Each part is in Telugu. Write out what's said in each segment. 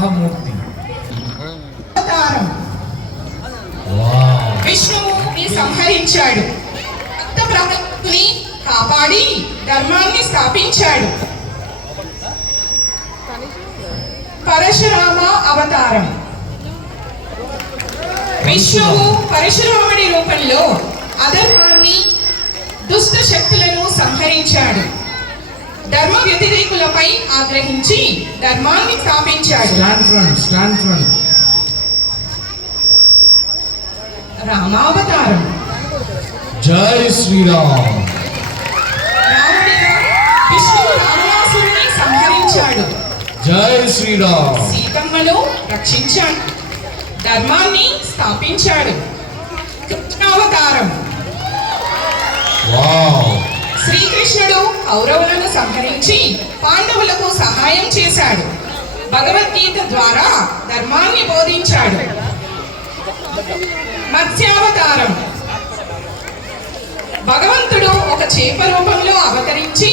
వరాహమూర్తి. విష్ణువుని సంహరించాడు, భక్తప్రహ్లాదుని కాపాడి ధర్మాన్ని స్థాపించాడు. పరశురామ అవతారం. విష్ణువు పరశురాముడి రూపంలో అధర్మాన్ని, దుష్ట శక్తులను సంహరించాడు. ధర్మ వ్యతిరేకులపై ఆగ్రహించి ధర్మాన్ని స్థాపించాడు. రామావతారం. జై శ్రీరామ్. రాముడిగా విష్ణువు రావణాసురుని సంహరించాడు. జై శ్రీరామ్. సీతమ్మను రక్షించాడు, ధర్మాన్ని స్థాపించాడు. కృష్ణావతారం. శ్రీకృష్ణుడు కౌరవులను సంహరించి పాండవులకు సహాయం చేశాడు. భగవద్గీత ద్వారా ధర్మాన్ని బోధించాడు. మత్స్యావతారం. భగవంతుడు ఒక చేప రూపంలో అవతరించి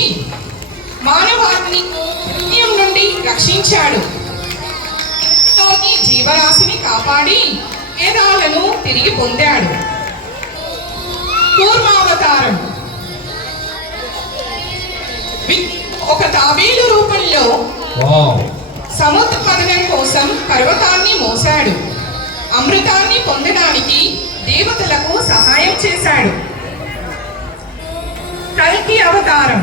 మానవాన్ని పుణ్యం నుండి రక్షించాడు. జీవరాశిని కాపాడి వేదాలను తిరిగి పొందాడు. కూర్మావతారం. ఒక తాబేలు రూపంలో సముద్ర పతనం కోసం పర్వతాన్ని మోసాడు. అమృతాన్ని పొందడానికి దేవతలకు సహాయం చేశాడు. కల్కి అవతారం.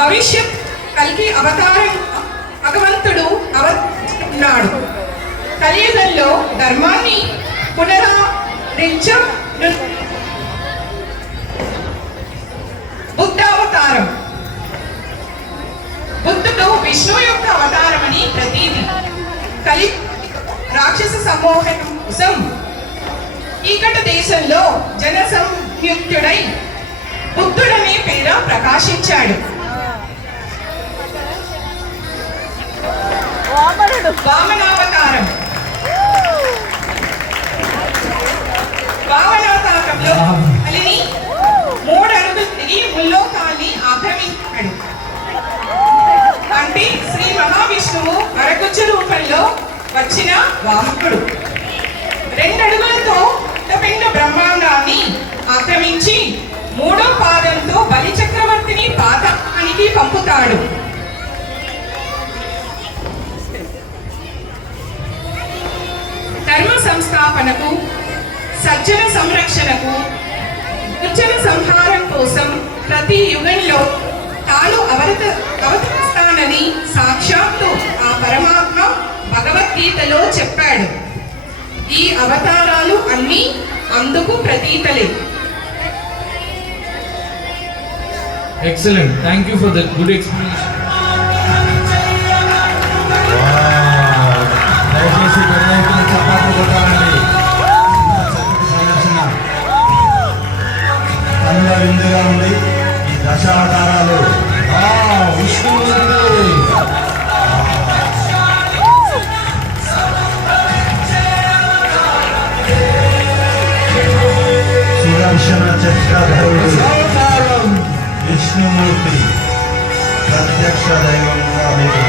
భవిష్యత్ కల్కి అవతారం భగవంతుడు అవతరిస్తున్నాడు. కలియుగంలో ధర్మాన్ని పునరుద్ధరించ. బుద్ధావతారం. బుద్ధుడు విష్ణువు యొక్క అవతారమని ప్రతీతి. కలి రాక్షస సమూహం కోసం ఈకట దేశంలో జన సంయుక్తుడై బుద్ధుడనే పేర ప్రకాశించాడు. వామనావతారం. వామనావతారంలో కలిని 3 అడుగులు తిరిగి ముల్లోకాన్ని ఆక్రమించాడు. అంటే శ్రీ మహావిష్ణువు అరగుజ్జ రూపంలో వచ్చిన వామకుడు. 2 అడుగులతో పిండ బ్రహ్మాండాన్ని ఆక్రమించి 3వ పాదంతో బలి చక్రవర్తిని పాతాళానికి పంపుతాడు. ధర్మ సంస్థాపనకు, సజ్జన సంరక్షణకు, దుర్జన సంహారం కోసం ప్రతి యుగంలో తాను అవతరిస్తానని సాక్షాత్తు ఆ పరమాత్మ భగవద్గీతలో చెప్పాడు. ఈ అవతారాలు అన్నీ అందుకు ప్రతీతలే. Excellent. Thank you for that good explanation. దయచేసి పెద్దయిన చపాతీ కొట్టాలండి. కన్నుల విందుగా ఉంది ఈ దశావతారాలు. విష్ణుమూర్తి. సుదర్శన చక్రధరుడు విష్ణుమూర్తి ప్రత్యక్ష దైవంగా మీరు